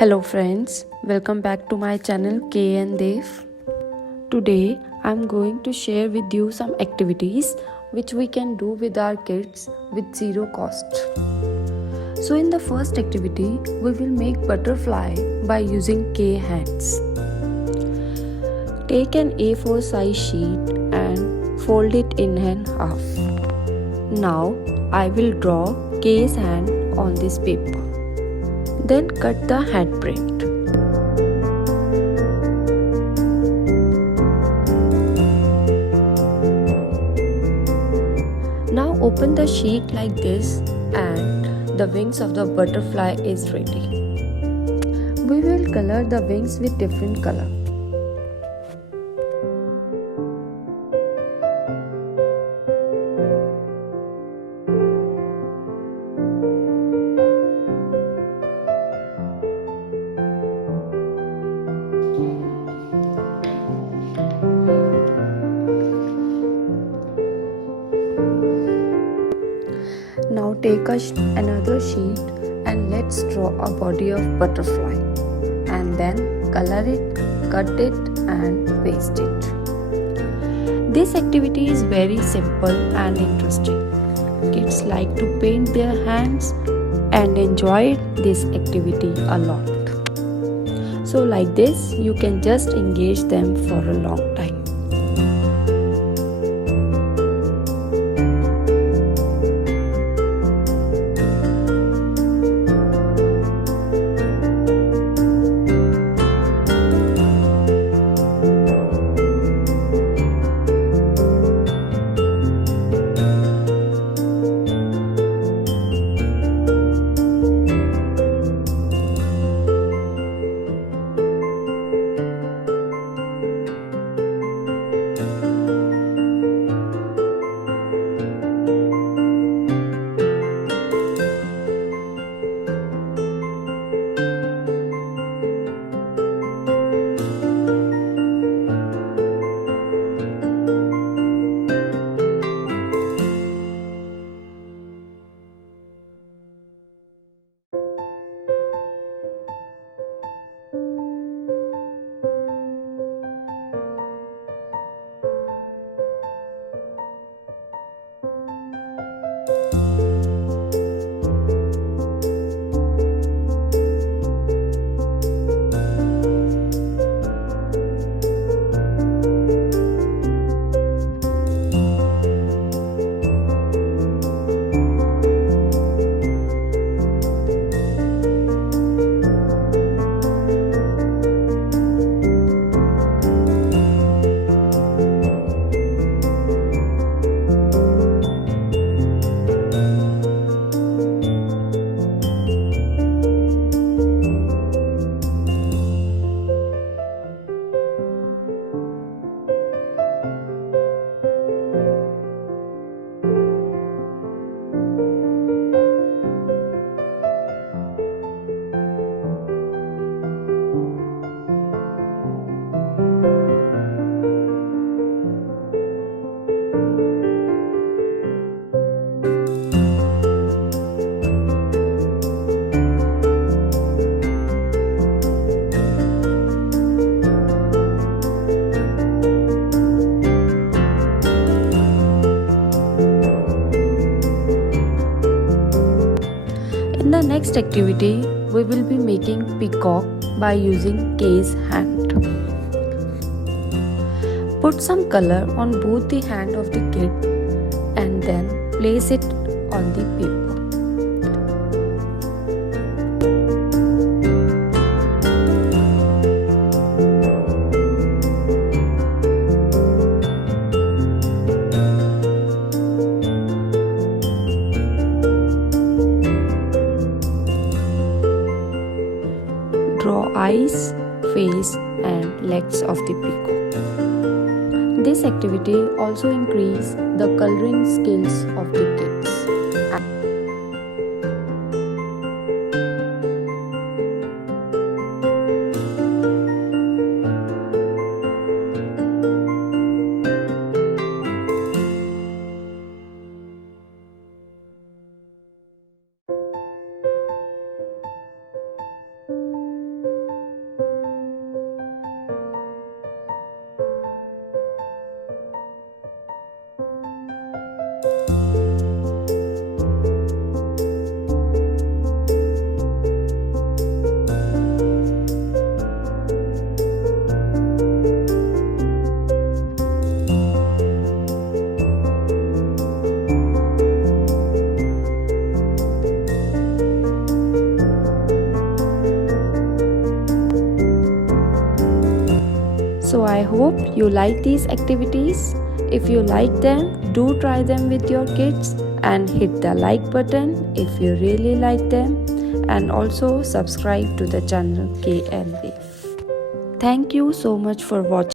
Hello friends, welcome back to my channel K and Dev. Today I'm going to share with you some activities which we can do with our kids with zero cost. So in the first activity, we will make butterfly by using K hands. Take an A4 size sheet and fold it in half. Now I will draw K's hand on this paper. Then cut the hand print. Now open the sheet like this and the wings of the butterfly is ready. We will color the wings with different color. Now take another sheet and let's draw a body of butterfly and then color it, cut it and paste it. This activity is very simple and interesting. Kids like to paint their hands and enjoy this activity a lot. So like this, you can just engage them for a long time. In the next activity, we will be making peacock by using K's hand. Put some color on both the hand of the kid and then place it on the paper. Draw eyes, face and legs of the peacock. This activity also increases the coloring skills of the kids. hope you like these activities. If you like them, do try them with your kids and hit the like button if you really like them, and also subscribe to the channel KL Wave. Thank you so much for watching.